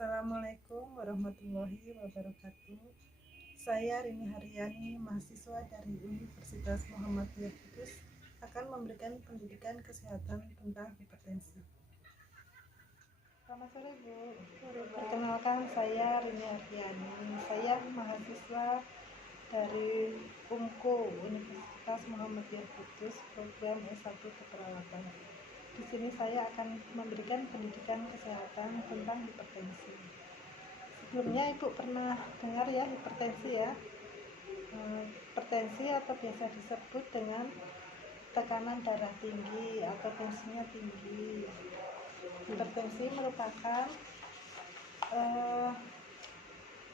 Assalamualaikum warahmatullahi wabarakatuh. Saya Rini Haryani, mahasiswa dari Universitas Muhammadiyah Kudus, akan memberikan pendidikan kesehatan tentang hipertensi. Selamat sore Bu. Perkenalkan, saya Rini Haryani. Saya mahasiswa dari UMKU Universitas Muhammadiyah Kudus, program S1 Keperawatan. Di sini saya akan memberikan pendidikan kesehatan tentang hipertensi. Sebelumnya Ibu pernah dengar ya hipertensi ya? Hipertensi atau biasa disebut dengan tekanan darah tinggi atau tensinya tinggi. Hipertensi merupakan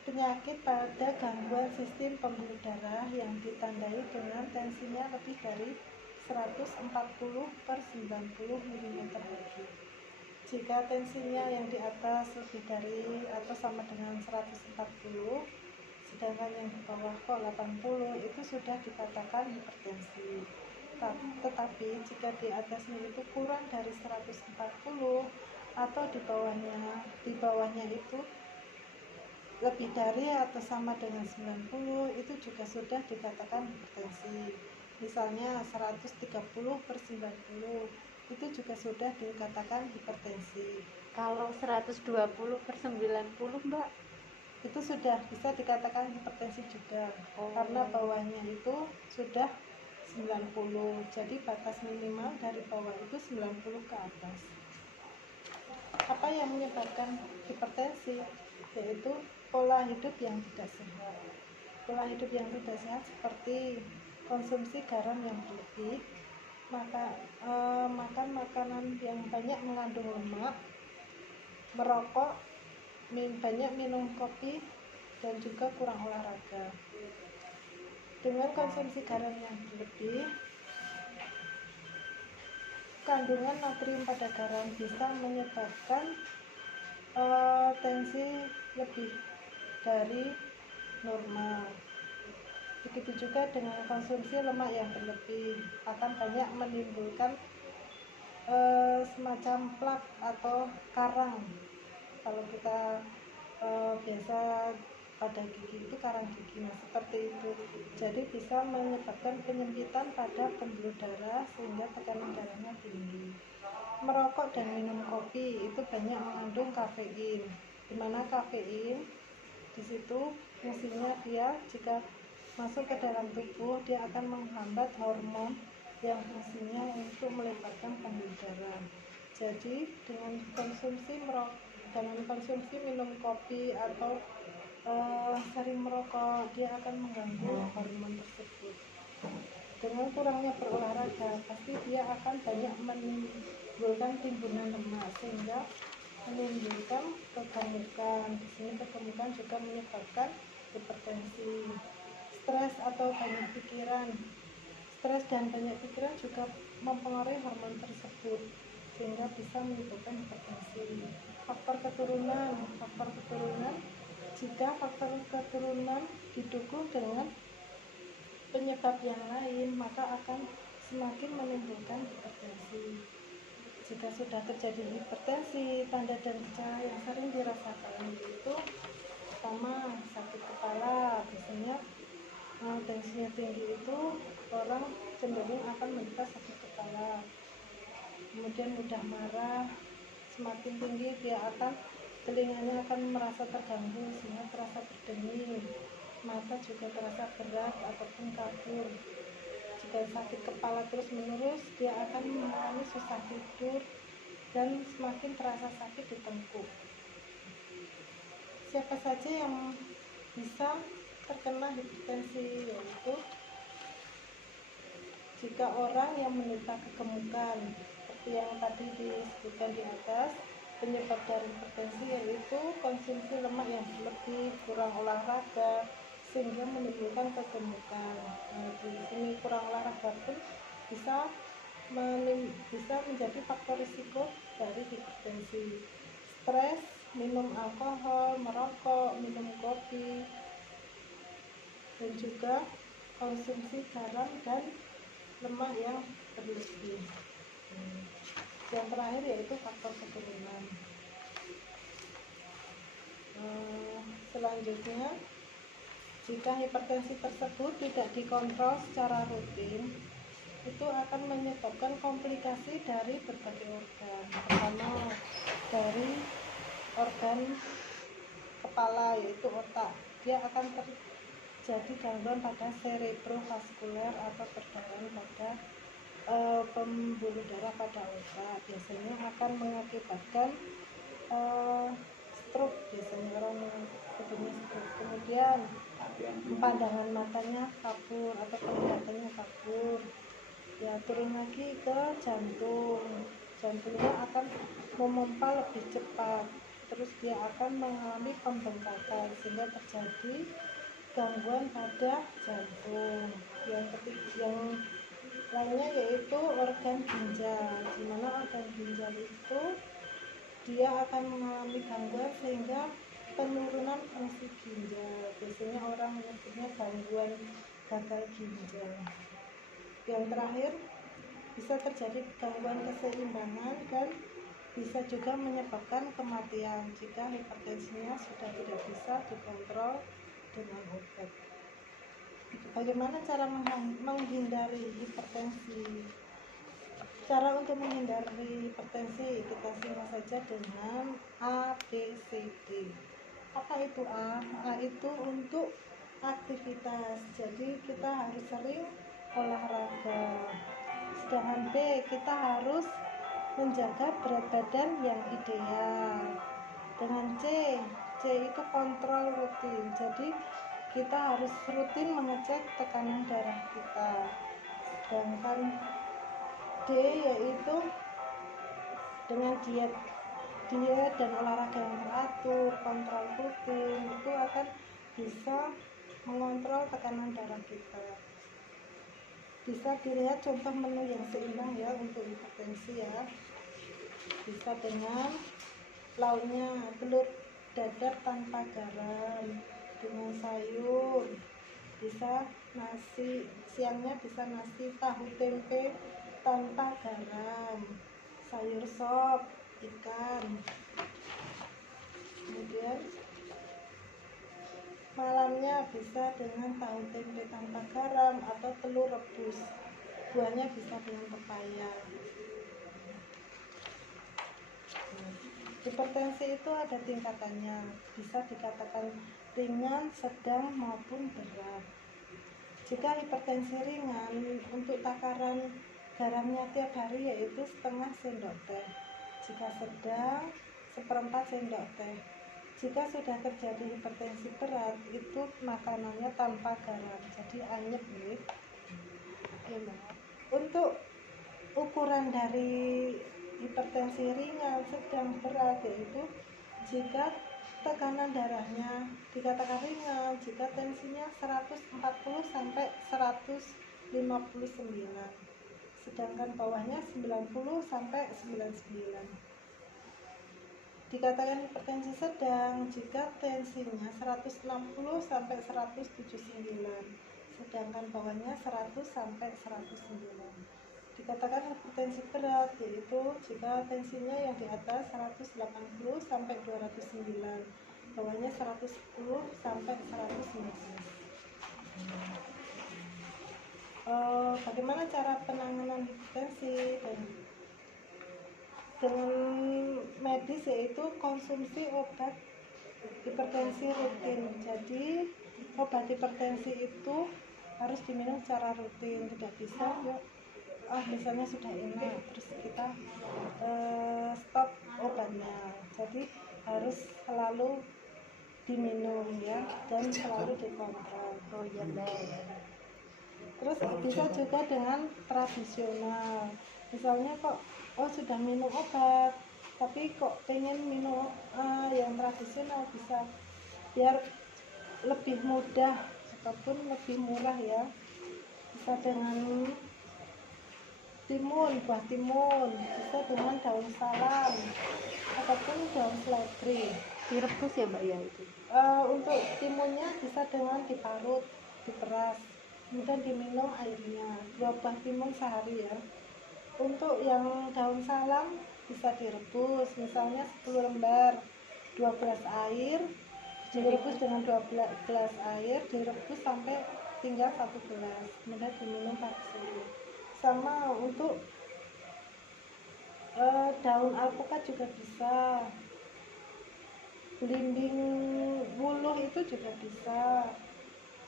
penyakit pada gangguan sistem pembuluh darah yang ditandai dengan tensinya lebih dari 140/90 mm². Jika tensinya yang di atas lebih dari atau sama dengan 140, sedangkan yang di bawah 80, itu sudah dikatakan hipertensi. Tetapi jika di atasnya itu kurang dari 140 atau di bawahnya itu lebih dari atau sama dengan 90, itu juga sudah dikatakan hipertensi. Misalnya 130/90, itu juga sudah dikatakan hipertensi. Kalau 120/90 Mbak, itu sudah bisa dikatakan hipertensi juga. Karena bawahnya itu sudah 90, jadi batas minimal dari bawah itu 90 ke atas. Apa yang menyebabkan hipertensi? Yaitu pola hidup yang tidak sehat. Pola hidup yang tidak sehat seperti konsumsi garam yang berlebih, makan makanan yang banyak mengandung lemak, merokok, banyak minum kopi, dan juga kurang olahraga. Dengan konsumsi garam yang berlebih, kandungan natrium pada garam bisa menyebabkan tensi lebih dari normal. Begitu juga dengan konsumsi lemak yang berlebih, akan banyak menimbulkan semacam plak atau karang. Kalau kita biasa pada gigi itu karang gigi, seperti itu. Jadi bisa menyebabkan penyempitan pada pembuluh darah sehingga tekanan darahnya tinggi. Merokok dan minum kopi itu banyak mengandung kafein, dimana kafein di situ fungsinya dia jika masuk ke dalam tubuh dia akan menghambat hormon yang fungsinya untuk melebarkan pembuluh darah. Jadi dengan konsumsi minum kopi atau sering merokok, dia akan mengganggu hormon tersebut. Dengan kurangnya berolahraga, pasti dia akan banyak menimbulkan timbunan lemak sehingga menimbulkan kegemukan. Di sini kegemukan juga menyebabkan hipertensi. Stres atau banyak pikiran. Stres dan banyak pikiran juga mempengaruhi hormon tersebut sehingga bisa menimbulkan hipertensi. Faktor keturunan. Jika faktor keturunan didukung dengan penyebab yang lain, maka akan semakin menimbulkan hipertensi. Jika sudah terjadi hipertensi, tanda dan gejala yang sering dirasakan yaitu pertama sakit kepala. Biasanya tensinya tinggi itu orang cenderung akan menderita sakit kepala. Kemudian mudah marah, semakin tinggi telinganya akan merasa terganggu sehingga terasa berdenging, mata juga terasa berat ataupun kabur. Jika sakit kepala terus menerus, dia akan mengalami susah tidur dan semakin terasa sakit di tengkuk. Siapa saja yang bisa terkena hipertensi? Yaitu jika orang yang menderita kegemukan, seperti yang tadi disebutkan di atas, penyebab dari hipertensi yaitu konsumsi lemak yang berlebih, kurang olahraga, sehingga menimbulkan kegemukan. Di sini kurang olahraga pun bisa menjadi faktor risiko dari hipertensi. Stres, minum alkohol, merokok, minum kopi, dan juga konsumsi garam dan lemak yang berlebih. Yang terakhir yaitu faktor keturunan. Selanjutnya, jika hipertensi tersebut tidak dikontrol secara rutin, itu akan menyebabkan komplikasi dari berbagai organ. Pertama, dari organ kepala, yaitu otak. Dia akan terjadi gangguan pada cerebrovaskular atau perdarahan pada pembuluh darah pada otak. Biasanya akan mengakibatkan stroke, biasanya orang sebutnya stroke. Kemudian pandangan matanya kabur atau penglihatannya kabur. Ya, turun lagi ke jantung. Jantungnya akan memompa lebih cepat, terus dia akan mengalami pembengkakan sehingga terjadi gangguan pada jantung. Yang lainnya yaitu organ ginjal, di mana organ ginjal itu dia akan mengalami gangguan sehingga penurunan fungsi ginjal. Biasanya orang menyebutnya gangguan gagal ginjal. Yang terakhir, bisa terjadi gangguan keseimbangan dan bisa juga menyebabkan kematian jika hipertensinya sudah tidak bisa dikontrol dengan obat. Bagaimana cara menghindari hipertensi? Cara untuk menghindari hipertensi kita simak saja dengan ABCD. Apa itu A? A itu untuk aktivitas, jadi kita harus sering olahraga. Sedangkan B, kita harus menjaga berat badan yang ideal. Dengan C itu kontrol rutin, jadi kita harus rutin mengecek tekanan darah kita. Sedangkan D yaitu dengan diet dan olahraga yang teratur, kontrol rutin, itu akan bisa mengontrol tekanan darah kita. Bisa dilihat contoh menu yang seimbang ya untuk hipertensi ya. Bisa dengan lauknya telur dadar tanpa garam dengan sayur, bisa nasi, siangnya bisa nasi tahu tempe tanpa garam, sayur sop, ikan. Kemudian malamnya bisa dengan tahu tempe tanpa garam atau telur rebus. Buahnya bisa dengan pepaya. Hipertensi itu ada tingkatannya, bisa dikatakan ringan, sedang maupun berat. Jika hipertensi ringan, untuk takaran garamnya tiap hari yaitu setengah sendok teh. Jika sedang, 1/4 sendok teh. Jika sudah terjadi hipertensi berat, itu makanannya tanpa garam, jadi anyep nih. Untuk ukuran dari hipertensi ringan, sedang, berat yaitu jika tekanan darahnya dikatakan ringan jika tensinya 140 sampai 159, sedangkan bawahnya 90 sampai 99. Dikatakan hipertensi sedang jika tensinya 160 sampai 179, sedangkan bawahnya 100 sampai 109. Dikatakan hipertensi berat yaitu jika tensinya yang di atas 180 sampai 209, bawahnya 110 sampai 119. Bagaimana cara penanganan hipertensi? Dengan medis yaitu konsumsi obat hipertensi rutin. Jadi obat hipertensi itu harus diminum secara rutin, tidak bisa ya misalnya sudah enak terus kita stop obatnya. Jadi harus selalu diminum ya dan selalu dikontrol. Terus bisa juga dengan tradisional, misalnya kok sudah minum obat tapi kok pengen minum yang tradisional, bisa biar lebih mudah ataupun lebih murah ya. Bisa dengan timun, buah timun, bisa dengan daun salam ataupun daun seledri. Direbus ya Mbak ya itu? Untuk timunnya bisa dengan diparut, diperas, kemudian diminum airnya, 2 buah timun sehari ya. Untuk yang daun salam bisa direbus, misalnya 10 lembar, 2 gelas air, direbus dengan 12 gelas air, direbus sampai tinggal 1 gelas, kemudian diminum pagi sore. Sama untuk daun alpukat juga bisa, belimbing wuluh itu juga bisa,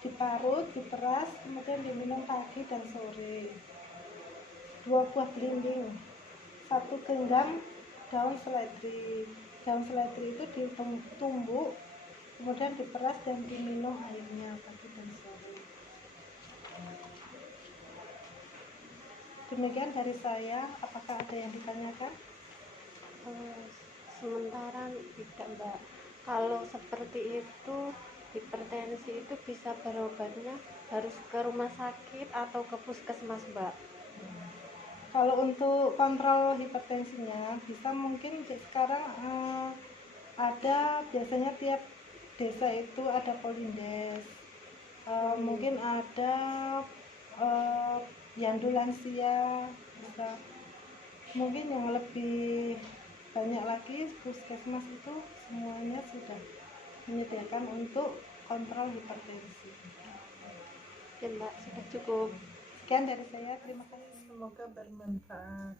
diparut, diperas, kemudian diminum pagi dan sore. 2 buah belimbing, 1 genggam daun seledri. Daun seledri itu ditumbuk, kemudian diperas dan diminum airnya pagi dan sore. Demikian dari saya. Apakah ada yang ditanyakan? Sementara tidak, Mbak. Kalau seperti itu, hipertensi itu bisa berobatnya harus ke rumah sakit atau ke puskesmas, Mbak? Kalau untuk kontrol hipertensinya bisa mungkin sekarang ada, biasanya tiap desa itu ada polindes, mungkin ada yandu lansia, bisa mungkin yang lebih banyak lagi puskesmas itu semuanya sudah menyediakan untuk kontrol hipertensi. Ya, Mbak, sudah cukup. Sekian dari saya, terima kasih, semoga bermanfaat.